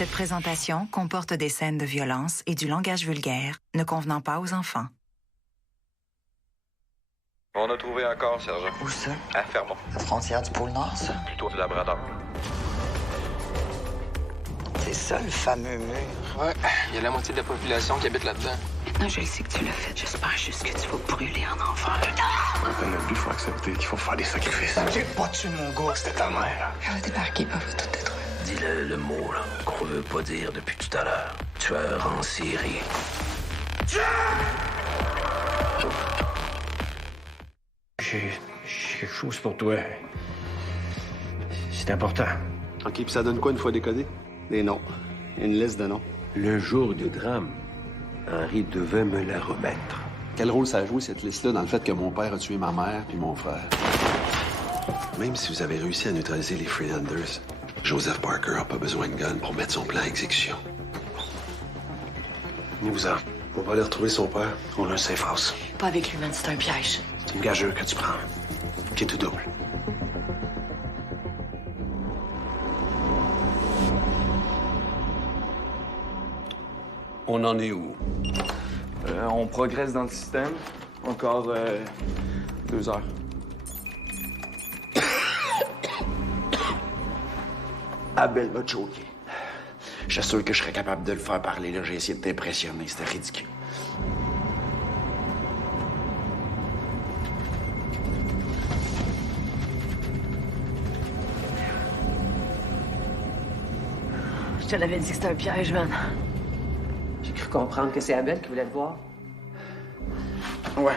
Cette présentation comporte des scènes de violence et du langage vulgaire ne convenant pas aux enfants. On a trouvé un corps, sergent. Où ça? À Fermont. La frontière du pôle Nord, ça? Plutôt du Labrador. C'est ça, le fameux mur. Ouais, il y a la moitié de la population qui habite là-dedans. Maintenant, je le sais que tu l'as fait. J'espère juste que tu vas brûler en enfer. Quand on a bu, il faut accepter qu'il faut faire des sacrifices. J'ai pas tué mon gars, c'était ta mère. Elle va débarquer, elle va tout détruire. Dis-le le mot, là, qu'on veut pas dire depuis tout à l'heure. Tueur en série. J'ai quelque chose pour toi. C'est important. OK, puis ça donne quoi une fois décodé? Des noms. Une liste de noms. Le jour du drame, Henri devait me la remettre. Quel rôle ça a joué, cette liste-là, dans le fait que mon père a tué ma mère puis mon frère? Même si vous avez réussi à neutraliser les Freelanders, Joseph Parker n'a pas besoin de gun pour mettre son plan à exécution. Venez-vous-en. On va aller retrouver son père. On a un safe house. Pas avec lui, man, c'est un piège. C'est une gageure que tu prends. Qui est tout double. On en est où? On progresse dans le système. Encore 2 heures. Abel m'a choqué. Je suis sûr que je serais capable de le faire parler, là. J'ai essayé de t'impressionner. C'était ridicule. Je te l'avais dit que c'était un piège, man. J'ai cru comprendre que c'est Abel qui voulait le voir. Ouais.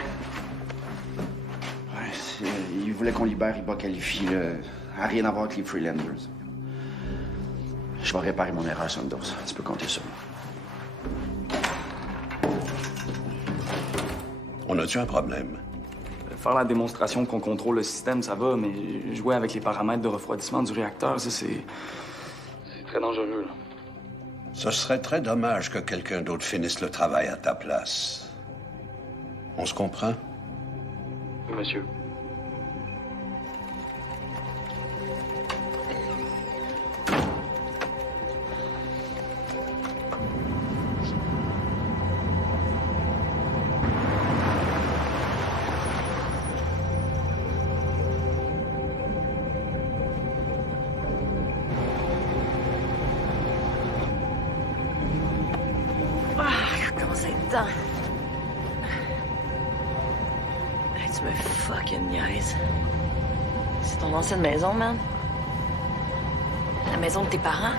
Il voulait qu'on libère Iba Qualifi, là. À rien à voir avec les Freelanders. Je vais réparer mon erreur, Sandos. Tu peux compter sur moi. On a-tu un problème? Faire la démonstration qu'on contrôle le système, ça va, mais jouer avec les paramètres de refroidissement du réacteur, ça, c'est très dangereux, là. Ce serait très dommage que quelqu'un d'autre finisse le travail à ta place. On se comprend? Monsieur. Comment ça être dedans? Hey, tu me fucking niaises. C'est ton ancienne maison, man? La maison de tes parents?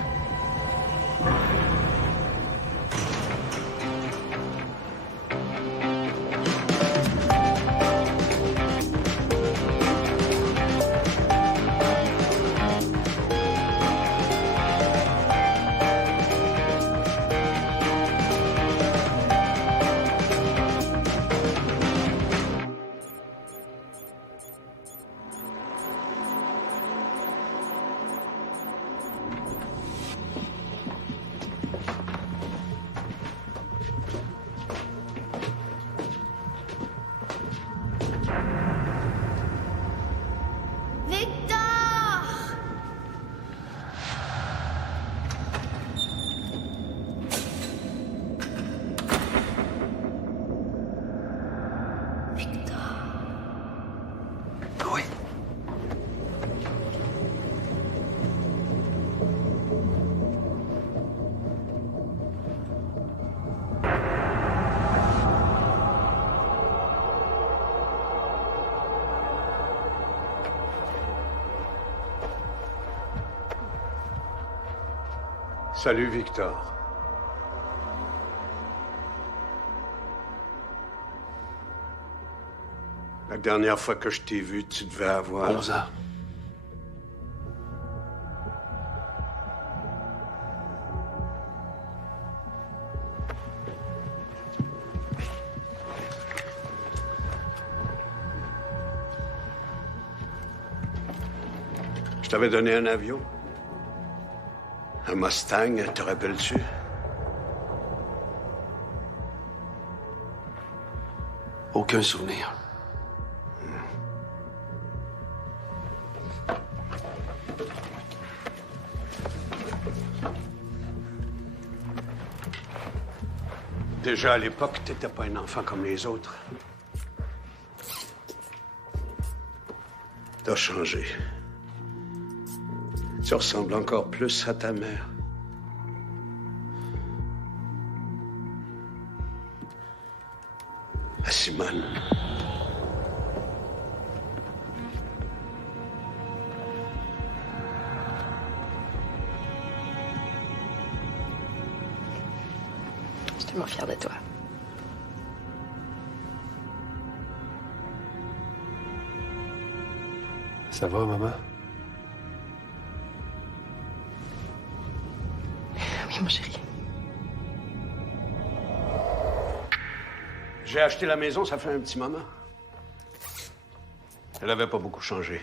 Salut, Victor. La dernière fois que je t'ai vu, tu devais avoir... 11 ans. Je t'avais donné un avion. Un Mustang, te rappelles-tu? Aucun souvenir. Déjà, à l'époque, t'étais pas un enfant comme les autres. T'as changé. Tu ressembles encore plus à ta mère. À Simone. Je suis tellement fière de toi. Ça va, maman? Oui, mon chéri. J'ai acheté la maison, ça fait un petit moment. Elle avait pas beaucoup changé.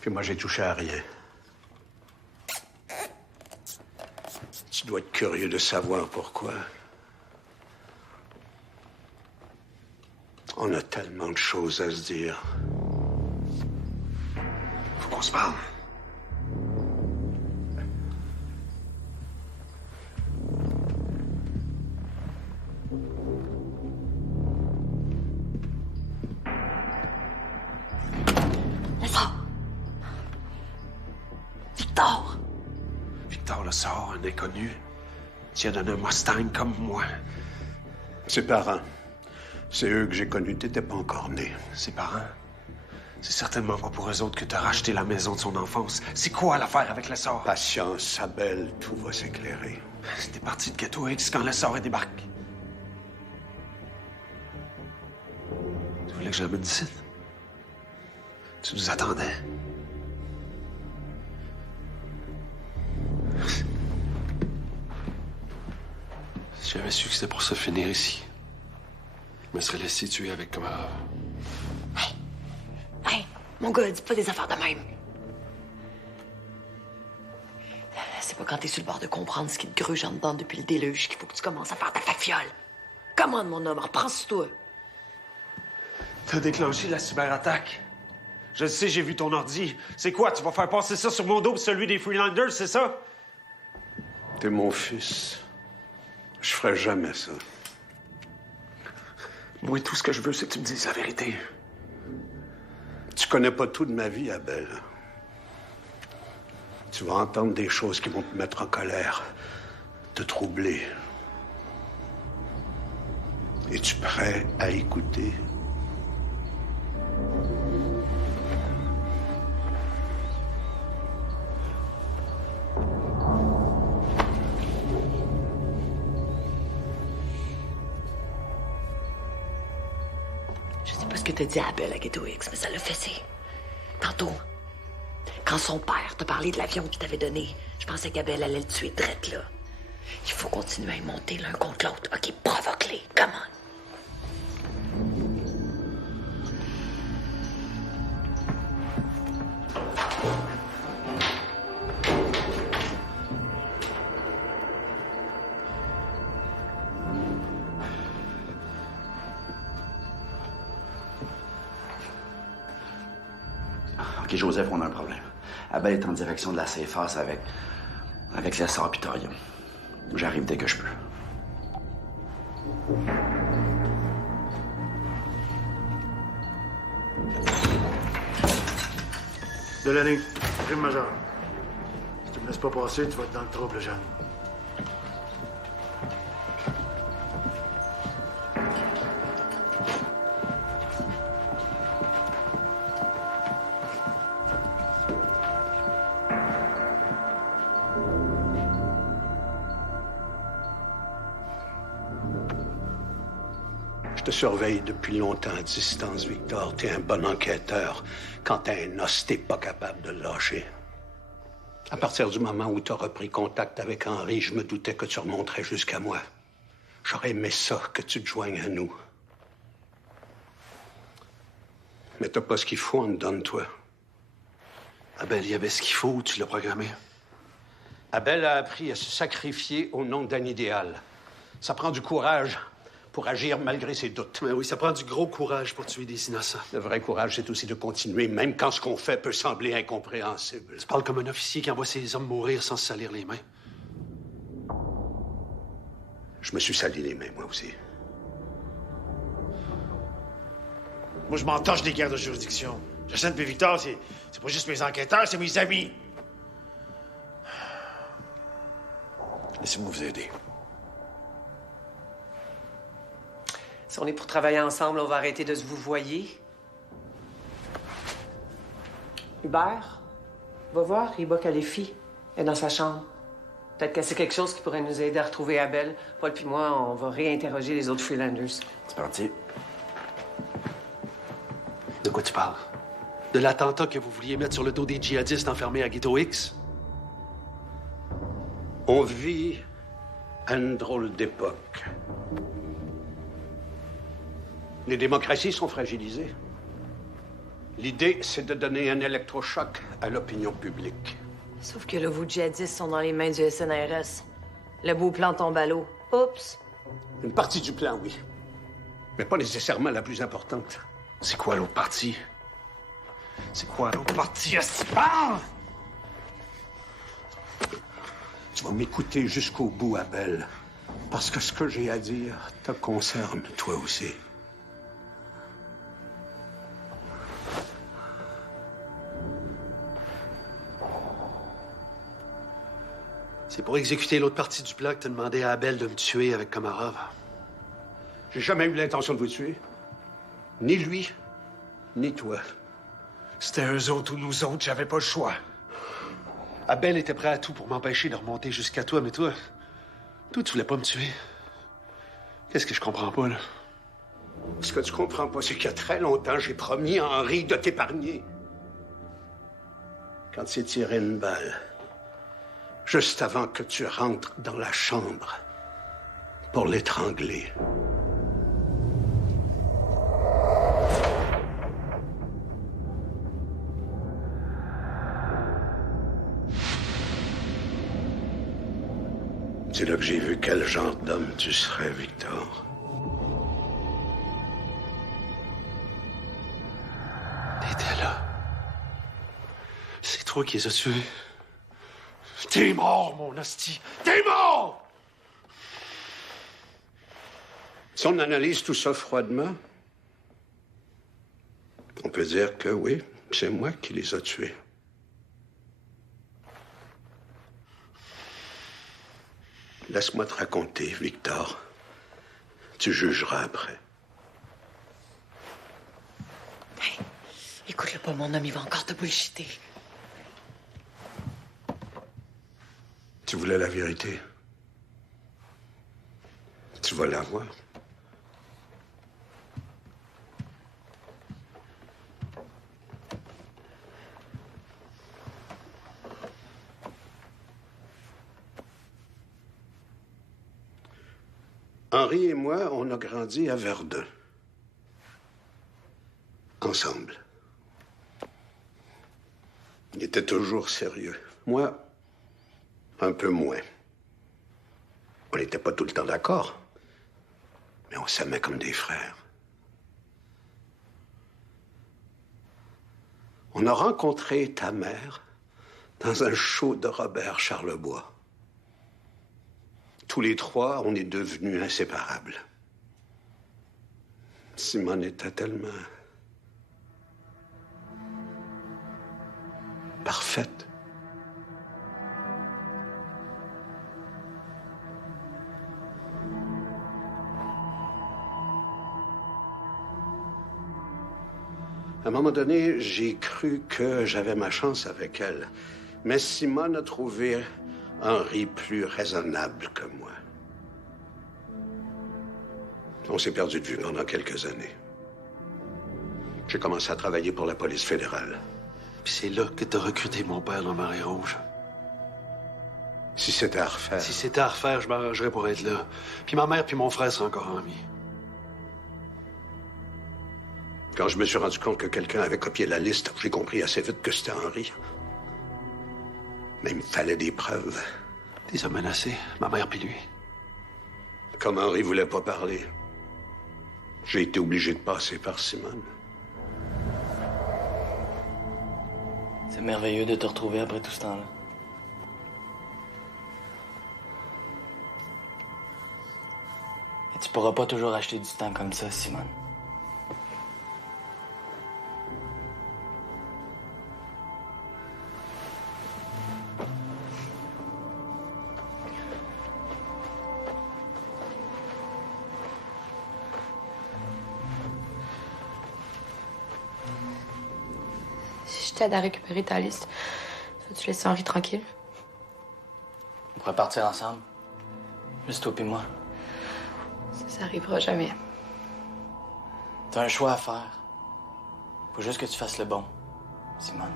Puis moi, j'ai touché à rien. Tu dois être curieux de savoir pourquoi. On a tellement de choses à se dire. Faut qu'on se parle. Laisse-moi. Victor! Victor le sort, un inconnu. Tu as donné un Mustang comme moi. Ses parents. C'est eux que j'ai connus. T'étais pas encore né. Ses parents? C'est certainement pas pour eux autres que t'as racheté la maison de son enfance. C'est quoi l'affaire avec le sort? Patience, Abel, tout va s'éclairer. C'était parti de Ghetto X quand le sort est débarqué. Tu voulais que je l'amène ici? Tu nous attendais? Si j'avais su que c'était pour se finir ici, je me serais laissé tuer avec comme un... Hey, mon gars, dis pas des affaires de même. C'est pas quand t'es sur le bord de comprendre ce qui te gruge en dedans depuis le déluge qu'il faut que tu commences à faire ta fafiole. Commande, mon homme, reprends sur toi. T'as déclenché la cyberattaque. Je le sais, j'ai vu ton ordi. C'est quoi, tu vas faire passer ça sur mon dos pour celui des Freelanders, c'est ça? T'es mon fils. Je ferais jamais ça. Moi, tout ce que je veux, c'est que tu me dises la vérité. Tu connais pas tout de ma vie, Abel. Tu vas entendre des choses qui vont te mettre en colère, te troubler. Es-tu prêt à écouter? Je sais pas ce que t'as dit à Abel à Ghetto X, mais ça l'a fessé. Tantôt, quand son père t'a parlé de l'avion qu'il t'avait donné, je pensais qu'Abel allait le tuer drette là. Il faut continuer à y monter l'un contre l'autre. OK, provoque-les. Come on. OK, Joseph, on a un problème. Abel est en direction de la Safe House avec le sort Pitorion. J'arrive dès que je peux. Delaney, prime majeur. Si tu me laisses pas passer, tu vas être dans le trouble, jeune. Je te surveille depuis longtemps à distance, Victor. T'es un bon enquêteur. Quand t'as un os, t'es pas capable de le lâcher. À partir du moment où t'as repris contact avec Henri, je me doutais que tu remonterais jusqu'à moi. J'aurais aimé ça, que tu te joignes à nous. Mais t'as pas ce qu'il faut en dedans de toi. Abel, il y avait ce qu'il faut ou tu l'as programmé? Abel a appris à se sacrifier au nom d'un idéal. Ça prend du courage pour agir malgré ses doutes. Mais oui, ça prend du gros courage pour tuer des innocents. Le vrai courage, c'est aussi de continuer, même quand ce qu'on fait peut sembler incompréhensible. Tu parles comme un officier qui envoie ses hommes mourir sans se salir les mains. Je me suis sali les mains, moi aussi. Moi, je m'entorche des guerres de juridiction. Jacinthe et Victor, c'est pas juste mes enquêteurs, c'est mes amis. Laissez-moi vous aider. Si on est pour travailler ensemble, on va arrêter de se vous voyer. Hubert, va voir Riba Khalifi. Elle est dans sa chambre. Peut-être que c'est quelque chose qui pourrait nous aider à retrouver Abel. Paul puis moi, on va réinterroger les autres Freelanders. C'est parti. De quoi tu parles? De l'attentat que vous vouliez mettre sur le dos des djihadistes enfermés à Ghetto X? On vit à une drôle d'époque. Les démocraties sont fragilisées. L'idée, c'est de donner un électrochoc à l'opinion publique. Sauf que là, vos djihadistes sont dans les mains du SNRS. Le beau plan tombe à l'eau. Oups! Une partie du plan, oui. Mais pas nécessairement la plus importante. C'est quoi l'autre partie? C'est quoi l'autre partie? Parle! Tu vas m'écouter jusqu'au bout, Abel. Parce que ce que j'ai à dire te concerne, toi aussi. C'est pour exécuter l'autre partie du plan que t'as demandé à Abel de me tuer avec Komarov. J'ai jamais eu l'intention de vous tuer. Ni lui, ni toi. C'était eux autres ou nous autres, j'avais pas le choix. Abel était prêt à tout pour m'empêcher de remonter jusqu'à toi, mais toi, tu voulais pas me tuer. Qu'est-ce que je comprends pas, là? Ce que tu comprends pas, c'est qu'il y a très longtemps, j'ai promis à Henri de t'épargner. Quand il tiré une balle, juste avant que tu rentres dans la chambre pour l'étrangler. C'est là que j'ai vu quel genre d'homme tu serais, Victor. T'étais là. C'est toi qui les as tués. T'es mort, mon hostie! T'es mort! Si on analyse tout ça froidement, on peut dire que oui, c'est moi qui les ai tués. Laisse-moi te raconter, Victor. Tu jugeras après. Hey, écoute-le pas, mon homme, il va encore te bullshiter. Tu voulais la vérité. Tu vas l'avoir. Henri et moi, on a grandi à Verdun. Ensemble. Il était toujours sérieux. Moi, un peu moins. On n'était pas tout le temps d'accord, mais on s'aimait comme des frères. On a rencontré ta mère dans un show de Robert Charlebois. Tous les trois, on est devenus inséparables. Simone était tellement parfaite. À un moment donné, j'ai cru que j'avais ma chance avec elle. Mais Simone a trouvé Henri plus raisonnable que moi. On s'est perdu de vue pendant quelques années. J'ai commencé à travailler pour la police fédérale. Puis c'est là que t'as recruté mon père dans Marée Rouge. Si c'était à refaire. Si c'était à refaire, je m'arrangerais pour être là. Puis ma mère puis mon frère sont encore en vie. Quand je me suis rendu compte que quelqu'un avait copié la liste, j'ai compris assez vite que c'était Henri. Mais il me fallait des preuves. Tu les as menacés, ma mère puis lui. Comme Henri voulait pas parler, j'ai été obligé de passer par Simone. C'est merveilleux de te retrouver après tout ce temps-là. Tu pourras pas toujours acheter du temps comme ça, Simone. Si je t'aide à récupérer ta liste, vas-tu laisser Henri tranquille? On pourrait partir ensemble. Juste toi et moi. Ça arrivera jamais. T'as un choix à faire. Faut juste que tu fasses le bon, Simone.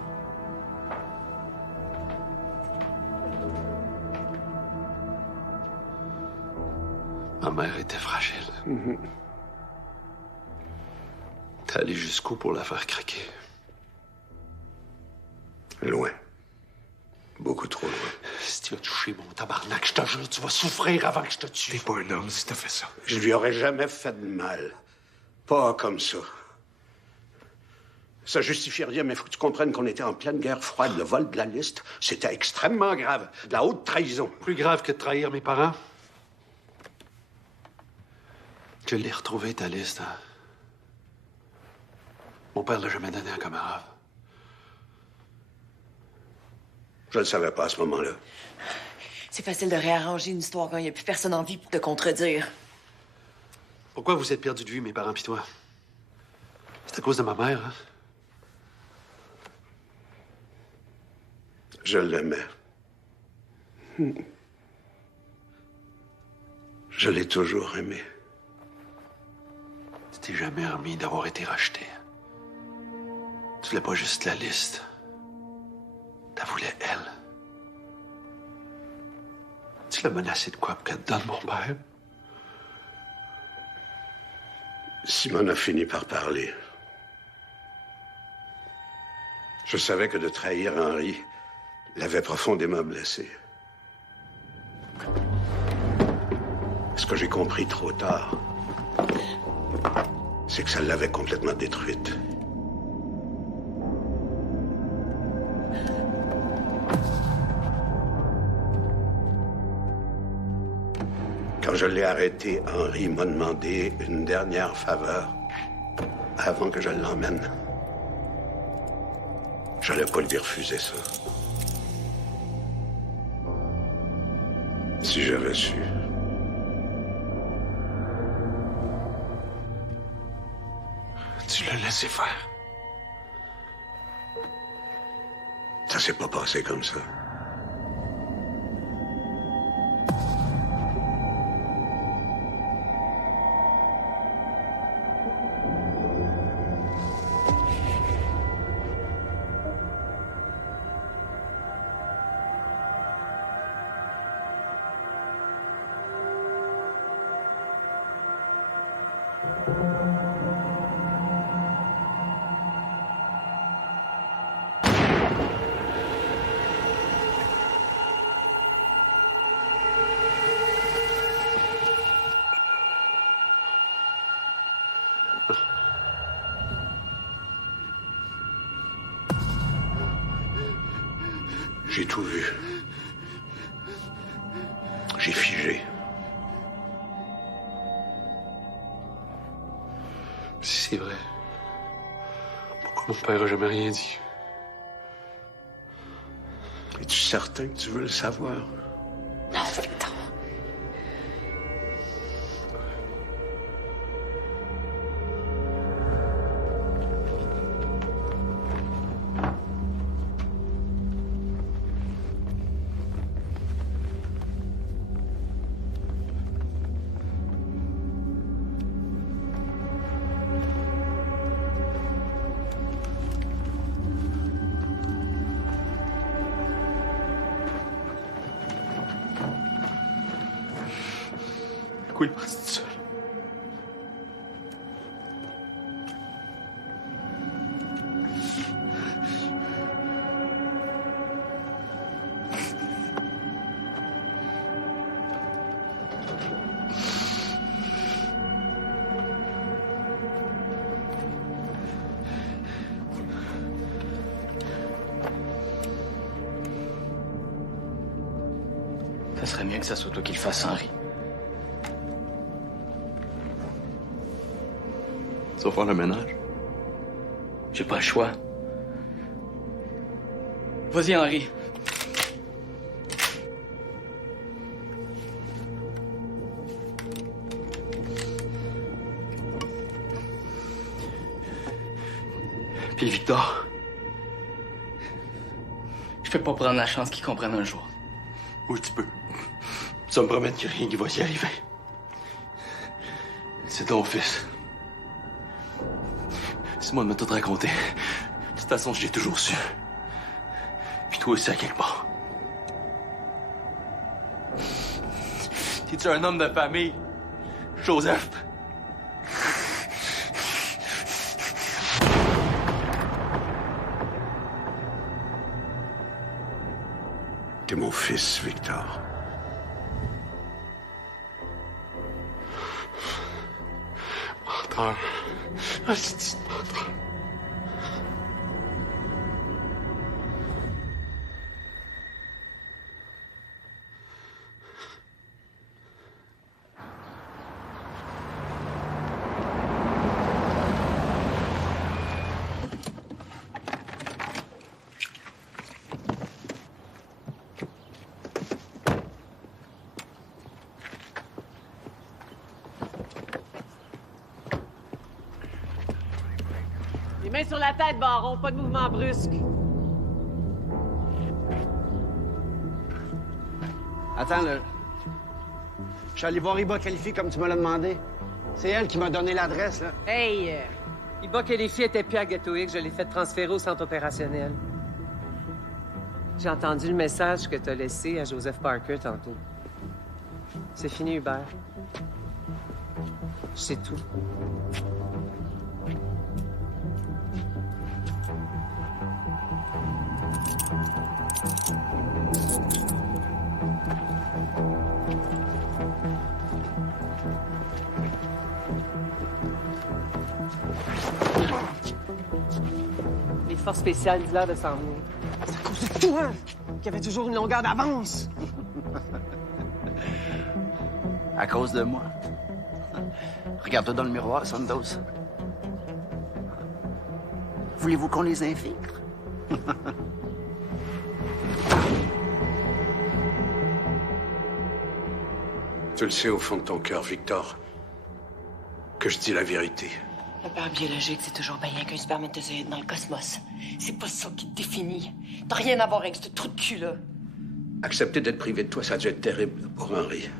Ma mère était fragile. T'es allé jusqu'où pour la faire craquer? Loin. Beaucoup trop loin. Si tu as touché mon tabarnak, je te jure, tu vas souffrir avant que je te tue. T'es pas un homme si t'as fait ça. Je lui aurais jamais fait de mal. Pas comme ça. Ça justifie rien, mais faut que tu comprennes qu'on était en pleine guerre froide. Le vol de la liste, c'était extrêmement grave. De la haute trahison. Plus grave que de trahir mes parents. Je l'ai retrouvé, ta liste. Hein? Mon père l'a jamais donné à un camarade. Je le savais pas à ce moment-là. C'est facile de réarranger une histoire quand il n'y a plus personne en vie pour te contredire. Pourquoi vous êtes perdus de vue, mes parents pis toi? C'est à cause de ma mère, hein? Je l'aimais. Je l'ai toujours aimé. Tu t'es jamais remis d'avoir été racheté. Tu voulais pas juste la liste. T'as voulu elle. Tu l'as menacé de quoi pour qu'elle te donne mon père? Simone a fini par parler. Je savais que de trahir Henri l'avait profondément blessé. Ce que j'ai compris trop tard, c'est que ça l'avait complètement détruite. Quand je l'ai arrêté, Henri m'a demandé une dernière faveur avant que je l'emmène. J'allais pas lui refuser ça. Si j'avais su. Tu l'as laissé faire. Ça s'est pas passé comme ça. J'ai tout vu. J'ai figé. Si c'est vrai, pourquoi mon père a jamais rien dit? Es-tu certain que tu veux le savoir? Non, Victor. Pourquoi il est parti tout seul? Ça serait mieux que ça soit toi qui le fasses, Henri. vas faire le ménage. J'ai pas le choix. Vas-y, Henri. Puis Victor, je peux pas prendre la chance qu'ils comprennent un jour. oui, tu peux. Tu vas me promettre qu'il n'y a rien qui va s'y arriver. C'est ton fils. Simon m'a tout raconté. De toute façon, je l'ai toujours su. Puis toi aussi, à quelque part. T'es-tu un homme de famille, Joseph? T'es mon fils, Victor. Menteur. Ah, c'est un menteur. Les mains sur la tête, Baron, pas de mouvement brusque. Attends, là. Je suis allé voir Iba Khalifi comme tu me l'as demandé. C'est elle qui m'a donné l'adresse, là. Hey! Iba Khalifi était plus à Ghetto X, je l'ai fait transférer au centre opérationnel. J'ai entendu le message que t'as laissé à Joseph Parker tantôt. C'est fini, Hubert. C'est tout. Les forces spéciales disent l'air de s'en venir. C'est à cause de toi qu'il y avait toujours une longueur d'avance. À cause de moi. Regarde-toi dans le miroir, Sandoz. Voulez-vous qu'on les infiltre? Tu le sais au fond de ton cœur, Victor, que je dis la vérité. Le père biologique, c'est toujours bien qu'un spermatozoïde dans le cosmos. C'est pas ça qui te définit. T'as rien à voir avec ce trou de cul-là. Accepter d'être privé de toi, ça a dû être terrible pour Henri.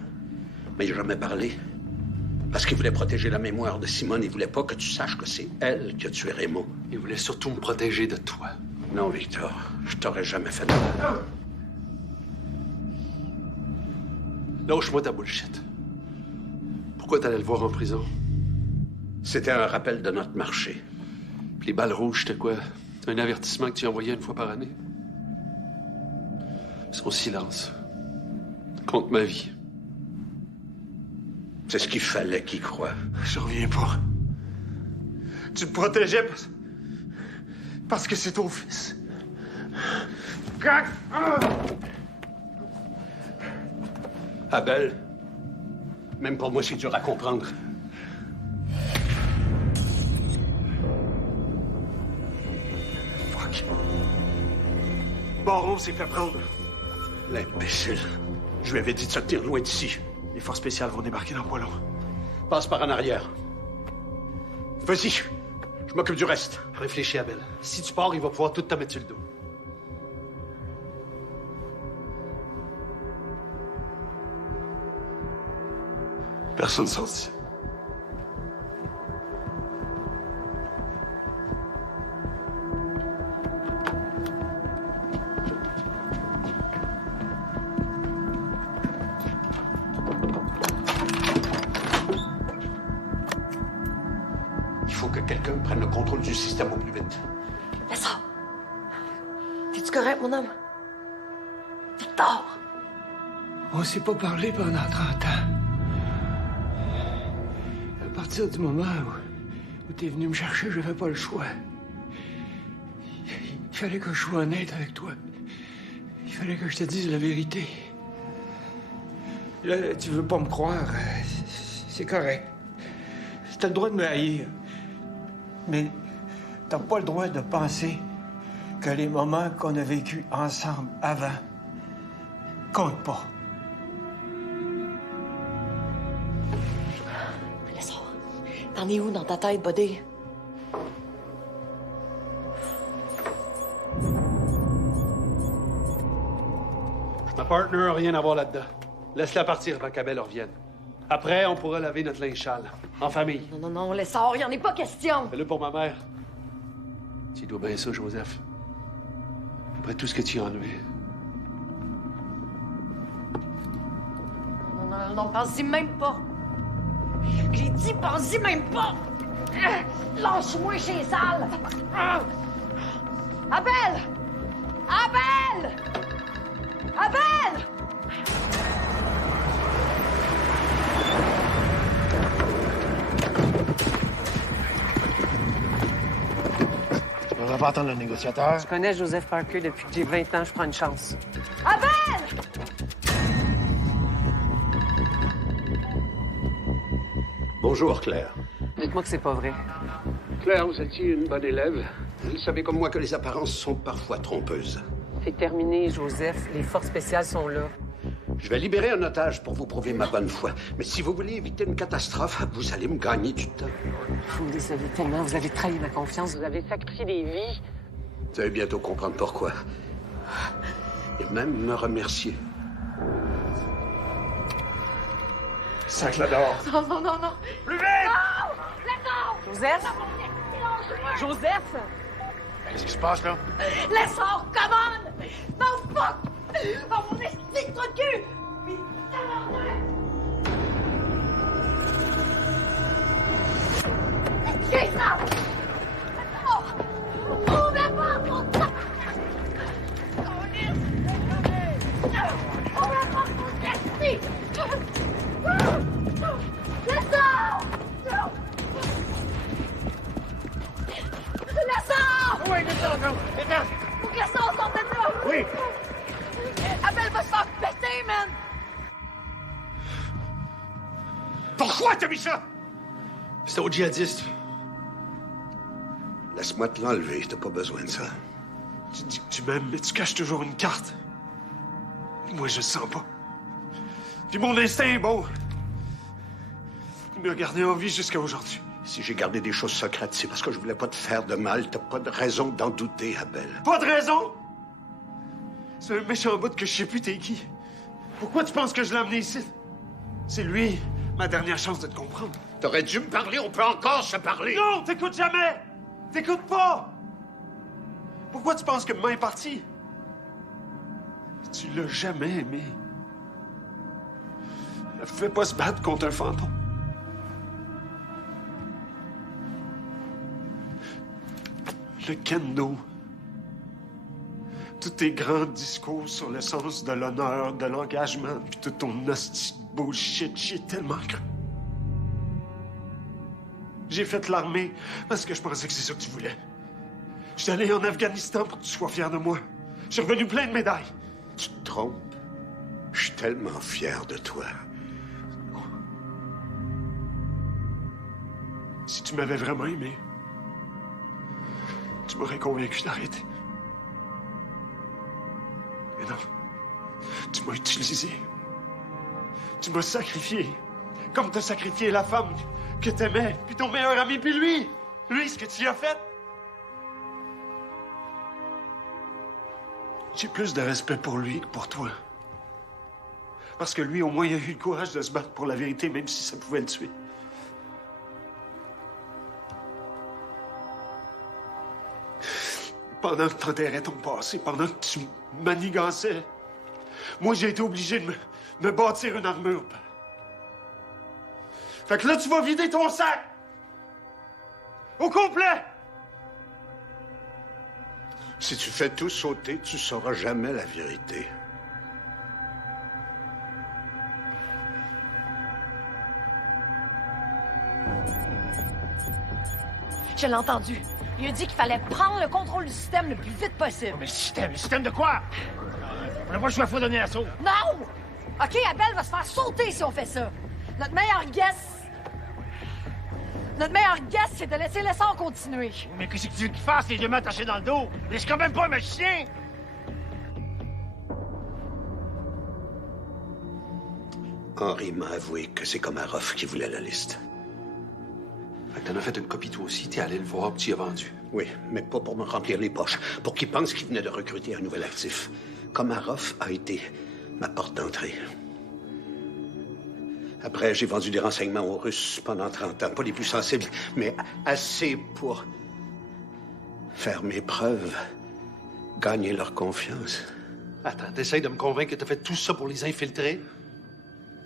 Mais il n'a jamais parlé. Parce qu'il voulait protéger la mémoire de Simone. Il voulait pas que tu saches que c'est elle qui a tué Raymond. Il voulait surtout me protéger de toi. Non, Victor, je t'aurais jamais fait de mal. Lâche-moi ta bullshit. Pourquoi t'allais le voir en prison? C'était un rappel de notre marché. Puis les balles rouges, c'était quoi? C'est un avertissement que tu envoyais une fois par année? Son silence. Contre ma vie. C'est ce qu'il fallait qu'il croie. Je reviens pas. Tu me protégeais parce que c'est ton fils. Abel, même pour moi, c'est dur à comprendre. Fuck. Baron s'est fait prendre. L'imbécile. Je lui avais dit de se tenir loin d'ici. Les forces spéciales vont débarquer dans pas long. Passe par en arrière. Vas-y. Je m'occupe du reste. Réfléchis, Abel. Si tu pars, il va pouvoir tout te mettre sur le dos. Personne sorti. Il faut que quelqu'un prenne le contrôle du système au plus vite. Laisse ça. T'es-tu correct, mon homme? Victor! On s'est pas parlé pendant 30 ans. À partir du moment où t'es venu me chercher, j'avais pas le choix. Il fallait que je sois honnête avec toi. Il fallait que je te dise la vérité. Là, tu veux pas me croire. C'est correct. T'as le droit de me haïr. Mais t'as pas le droit de penser que les moments qu'on a vécus ensemble avant comptent pas. Laisse-moi. T'en es où dans ta tête, buddy? Ma partner n'a rien à voir là-dedans. Laisse-la partir avant qu'Abel revienne. Après, on pourra laver notre linge sale. En famille. Non, non, non, laisse-moi, il en est pas question. Fais-le pour ma mère. Tu dois bien ça, Joseph. Après tout ce que tu as enlevé. Non, non, non, pense-y même pas. J'ai dit, pense-y même pas. Lâche-moi chez les salles. Abel! Abel! Abel! On va pas attendre le négociateur. Je connais Joseph Parker depuis que j'ai 20 ans. Je prends une chance. Abel! Bonjour, Claire. Dites-moi que c'est pas vrai. Claire, vous étiez une bonne élève. Vous savez comme moi que les apparences sont parfois trompeuses. C'est terminé, Joseph. Les forces spéciales sont là. Je vais libérer un otage pour vous prouver ma bonne foi. Mais si vous voulez éviter une catastrophe, vous allez me gagner du temps. Vous me décevez tellement. Vous avez trahi ma confiance. Vous avez sacrifié des vies. Vous allez bientôt comprendre pourquoi. Et même me remercier. Sac-la dehors. Non, non, non, non. Plus vite! Non! Laisse-moi! Joseph? Joseph? Qu'est-ce qui se passe, là? Laisse-moi, come on! Non, fuck! Oh, mon esti de trou de cul! Mais tabarnak! Qu'est-ce que ça? Ouvre la porte, mon tabarnak! Ouvre la porte, mon esti! Laisse-moi! Laisse-moi! Oui, laisse-moi, laisse-moi! Faut que Laisse-moi sorte de là! Oui! Abel va se faire péter, man! Pourquoi t'as mis ça? C'est aux djihadistes. Laisse-moi te l'enlever, t'as pas besoin de ça. Tu dis que tu m'aimes, mais tu caches toujours une carte. Moi, je le sens pas. Puis mon instinct est bon. Il m'a gardé en vie jusqu'à aujourd'hui. Si j'ai gardé des choses secrètes, c'est parce que je voulais pas te faire de mal. T'as pas de raison d'en douter, Abel. Pas de raison? C'est un méchant bout que je sais plus t'es qui. Pourquoi tu penses que je l'ai amené ici? C'est lui, ma dernière chance de te comprendre. T'aurais dû me parler, on peut encore se parler. Non, t'écoutes jamais! T'écoutes pas! Pourquoi tu penses que maman est partie? Tu l'as jamais aimé. Elle fait pas se battre contre un fantôme. Le kendo. Tous tes grands discours sur le sens de l'honneur, de l'engagement, puis tout ton hostie de bullshit, j'y ai tellement cru. J'ai fait l'armée parce que je pensais que c'est ça que tu voulais. Je suis allé en Afghanistan pour que tu sois fier de moi. Je suis revenu plein de médailles. Tu te trompes. Je suis tellement fier de toi. Si tu m'avais vraiment aimé, tu m'aurais convaincu d'arrêter. Mais non. Tu m'as utilisé. Tu m'as sacrifié. Comme t'as sacrifié la femme que t'aimais, puis ton meilleur ami, puis lui. Lui, ce que tu y as fait. J'ai plus de respect pour lui que pour toi. Parce que lui, au moins, il a eu le courage de se battre pour la vérité, même si ça pouvait le tuer. Pendant que tu enterrais ton passé, pendant que tu manigançais, moi, j'ai été obligé de me bâtir une armure. Fait que là, tu vas vider ton sac! Au complet! Si tu fais tout sauter, tu sauras jamais la vérité. Je l'ai entendu. Il a dit qu'il fallait prendre le contrôle du système le plus vite possible. Mais système de quoi? On n'a pas le choix, faut donner l'assaut. Non! OK, Abel va se faire sauter si on fait ça. Notre meilleur guess... Notre meilleur guess, c'est de laisser le sang continuer. Mais qu'est-ce que tu veux qu'il fasse, les deux mains attachées dans le dos? Mais je suis quand même pas un magicien! Henri m'a avoué que c'est Komarov qui voulait la liste. Fait que t'en as fait une copie toi aussi, t'es allé le voir, puis tu y as vendu. Oui, mais pas pour me remplir les poches, pour qu'il pense qu'il venait de recruter un nouvel actif. Komarov a été ma porte d'entrée. Après, j'ai vendu des renseignements aux Russes pendant 30 ans. Pas les plus sensibles, mais assez pour faire mes preuves, gagner leur confiance. Attends, t'essayes de me convaincre que t'as fait tout ça pour les infiltrer?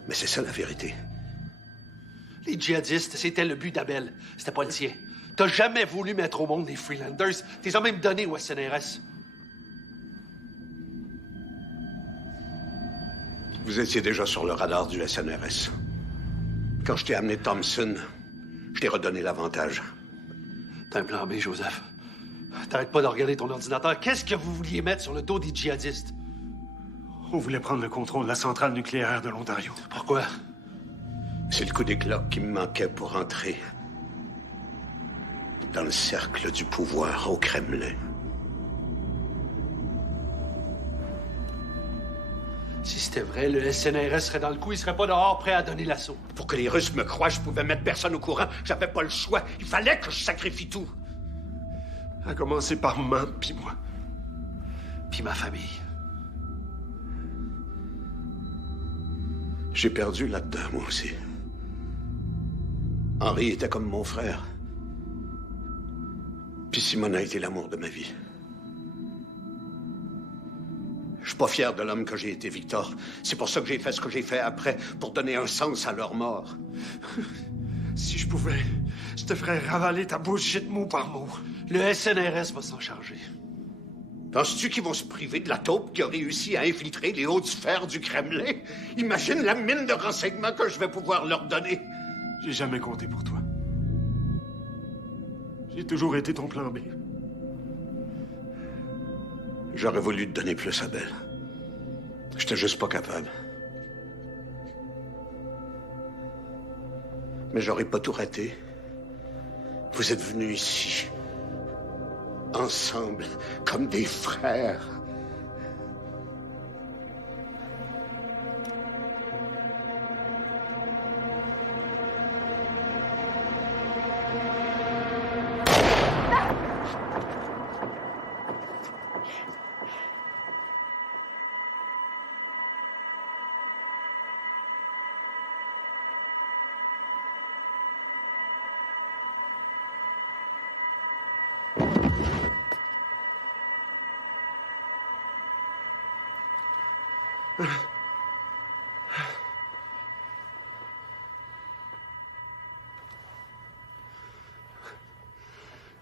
Mais c'est ça la vérité. Les djihadistes, c'était le but d'Abel. C'était pas le tien. T'as jamais voulu mettre au monde des Freelanders. T'es as même donné au SNRS. Vous étiez déjà sur le radar du SNRS. Quand je t'ai amené Thompson, je t'ai redonné l'avantage. T'as un plan B, Joseph. T'arrêtes pas de regarder ton ordinateur. Qu'est-ce que vous vouliez mettre sur le dos des djihadistes? On voulait prendre le contrôle de la centrale nucléaire de l'Ontario. Pourquoi? C'est le coup d'éclat qui me manquait pour entrer dans le cercle du pouvoir au Kremlin. Si c'était vrai, le SNRS serait dans le coup, il serait pas dehors prêt à donner l'assaut. Pour que les Russes me croient, je pouvais mettre personne au courant. J'avais pas le choix. Il fallait que je sacrifie tout. À commencer par maman, puis moi. Puis ma famille. J'ai perdu là-dedans, moi aussi. Henri était comme mon frère. Puis Simone a été l'amour de ma vie. Je suis pas fier de l'homme que j'ai été, Victor. C'est pour ça que j'ai fait ce que j'ai fait après, pour donner un sens à leur mort. Si je pouvais, je te ferais ravaler ta bullshit mot par mot. Le SNRS va s'en charger. Penses-tu qu'ils vont se priver de la taupe qui a réussi à infiltrer les hautes sphères du Kremlin? Imagine la mine de renseignements que je vais pouvoir leur donner. J'ai jamais compté pour toi. J'ai toujours été ton plan B. J'aurais voulu te donner plus, Abel. J'étais juste pas capable. Mais j'aurais pas tout raté. Vous êtes venus ici. Ensemble, comme des frères.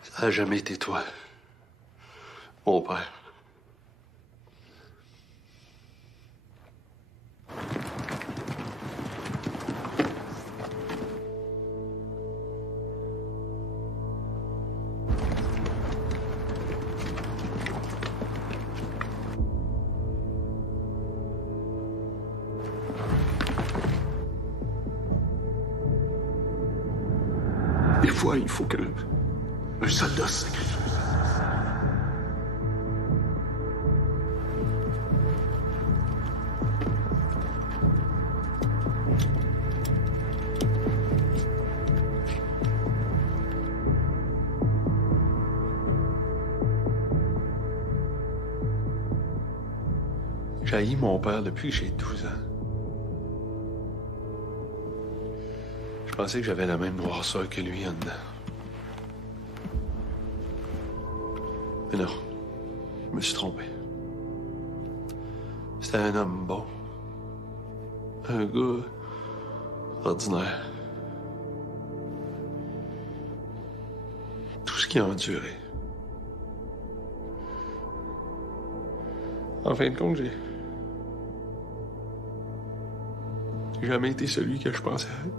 Ça n'a jamais été toi, mon père. Des fois, il faut que un soldat se sacrifie. J'ai haï mon père depuis que j'ai 12 ans. Je pensais que j'avais la même noirceur que lui en dedans. Mais non, je me suis trompé. C'était un homme bon. Un gars ordinaire. Tout ce qu'il a enduré. En fin de compte, j'ai jamais été celui que je pensais être.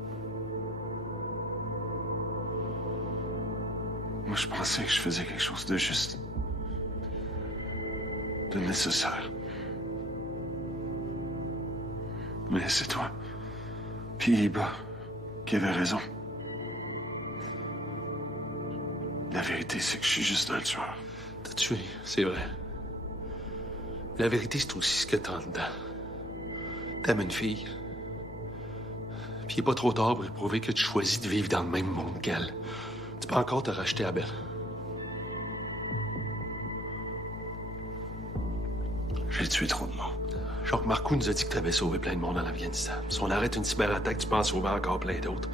Moi, je pensais que je faisais quelque chose de juste, de nécessaire. Mais c'est toi, puis Iba, qui avait raison. La vérité, c'est que je suis juste un tueur. T'as tué, c'est vrai. La vérité, c'est aussi ce que t'as en dedans. T'aimes une fille. Puis il est pas trop tard pour lui prouver que tu choisis de vivre dans le même monde qu'elle. Tu peux encore te racheter à Belle. J'ai tué trop de monde. Jacques Marcoux nous a dit que t'avais sauvé plein de monde en Afghanistan. Si on arrête une cyberattaque, tu peux en sauver encore plein d'autres.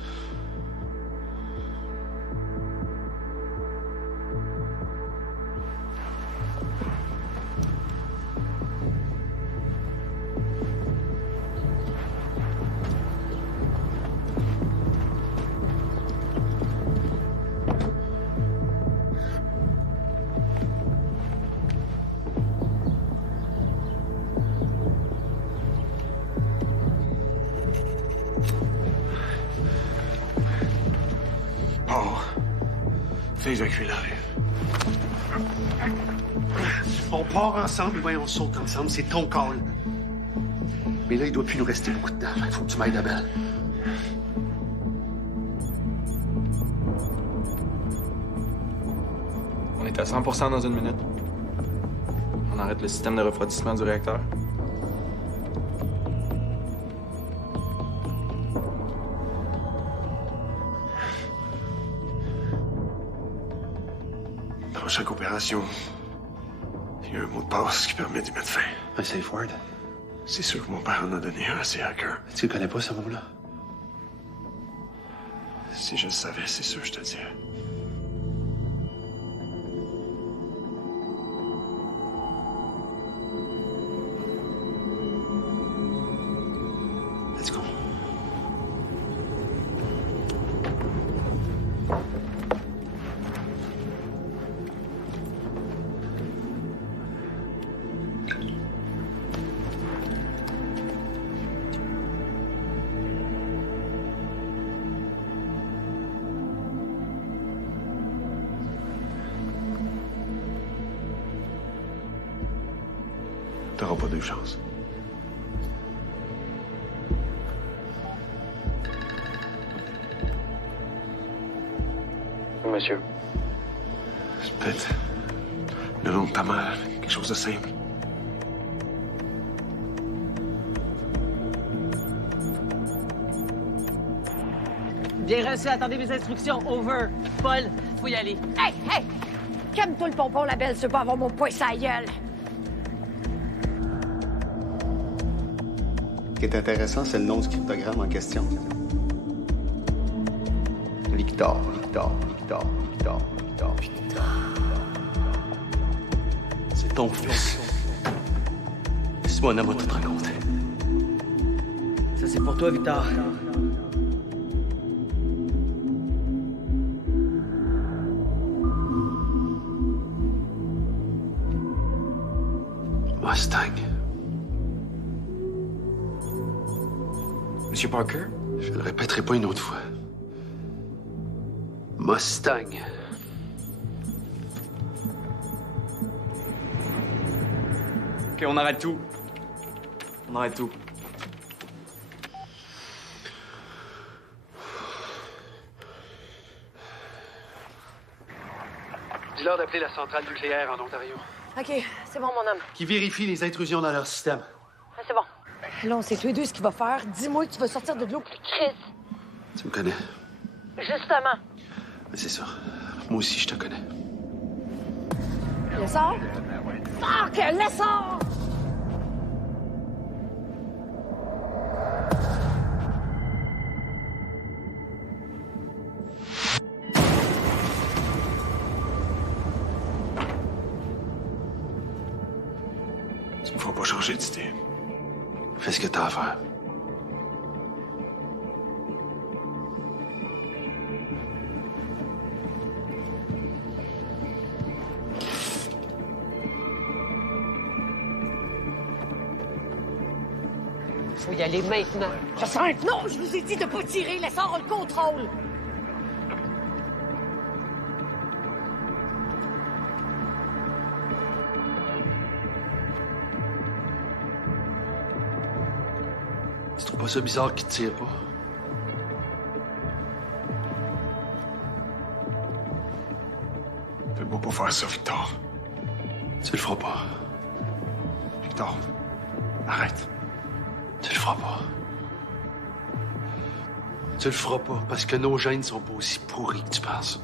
Fais évacuer la rue. On part ensemble, ouais, on saute ensemble, c'est ton call. Mais là, il doit plus nous rester beaucoup de temps. Il faut que tu m'aides, Abel. On est à 100% dans une minute. On arrête le système de refroidissement du réacteur. Dans chaque opération, il y a un mot de passe qui permet d'y mettre fin. Un safe word? C'est sûr que mon père en a donné un à ses hackers. Tu le connais pas, ce mot-là? Si je le savais, c'est sûr que je te dirais. Let's go. T'auras pas deux chances. Monsieur. C'est peut-être le nom de ta mère, quelque chose de simple. Bien reçu, attendez mes instructions. Over. Paul, faut y aller. Hey, hey! Calme-toi le pompon, la belle, tu veux pas avoir mon poing sur la gueule. Ce qui est intéressant, c'est le nom du cryptogramme en question. Victor. C'est ton fils. Ce bonhomme a tout raconté. Ça, c'est pour toi, Victor. Mustang. Monsieur Parker? Je le répéterai pas une autre fois. Mustang. OK, on arrête tout. On arrête tout. Dis-leur d'appeler la centrale nucléaire en Ontario. OK, c'est bon, mon homme. Qui vérifie les intrusions dans leur système. Ah, c'est bon. Là, on sait tous les deux ce qu'il va faire. Dis-moi que tu vas sortir de l'eau plus Chris. Tu me connais. Justement. Mais c'est ça. Moi aussi, je te connais. L'essor? Fuck! L'essor! Tu me feras pas changer d'idée. Fais ce que t'as à faire. Faut y aller maintenant. Je sens un... Non, je vous ai dit de pas tirer. L'essor a le contrôle. Tu trouves pas ça bizarre qu'il te tire pas? faire ça, Victor. Tu le feras pas. Victor, arrête. Tu le feras pas. Tu le feras pas parce que nos gènes sont pas aussi pourris que tu penses.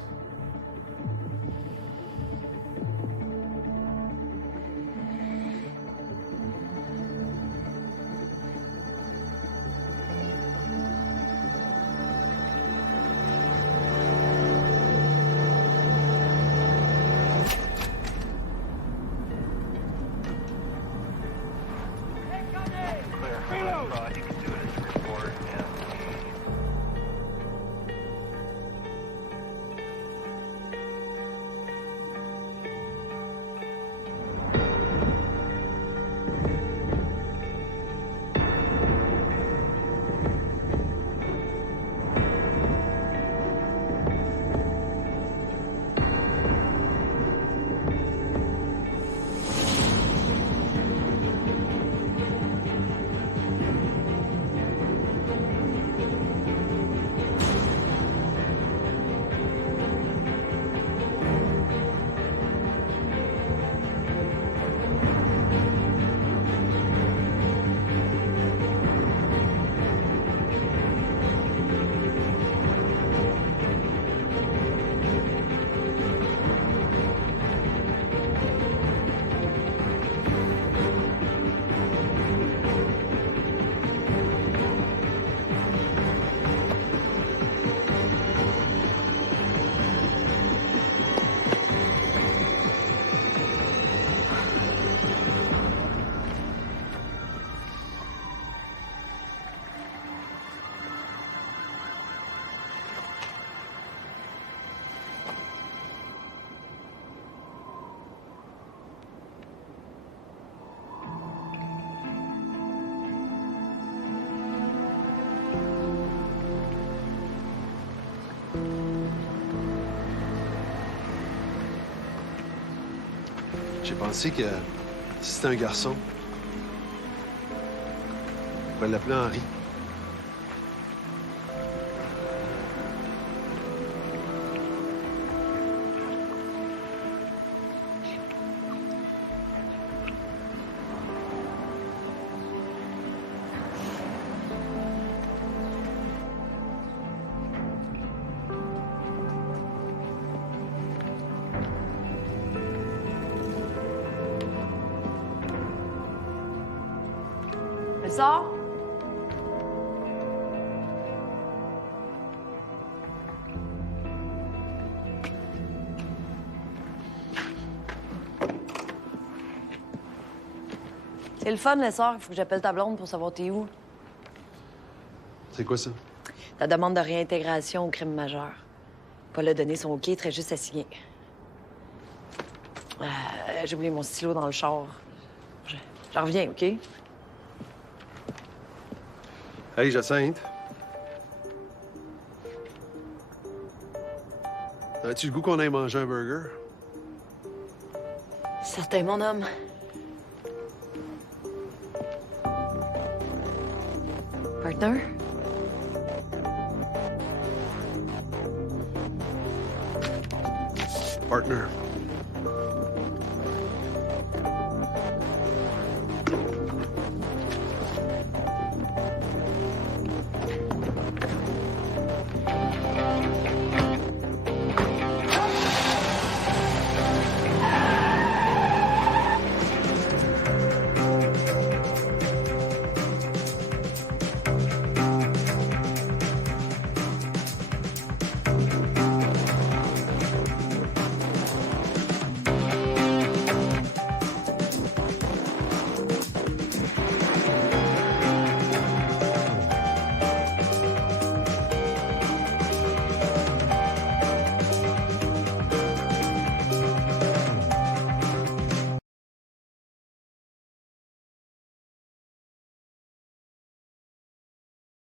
J'ai pensé que si c'était un garçon, on pourrait l'appeler Henri. Sors. C'est le fun, le soir. Il faut que j'appelle ta blonde pour savoir t'es où. C'est quoi ça? Ta demande de réintégration au crime majeur. Paul a donné son OK, très juste à signer. J'ai oublié mon stylo dans le char. J'en reviens, OK? Hey, Jacinthe. As-tu le goût qu'on aille manger un burger? Certain, mon homme. Partner? Partner.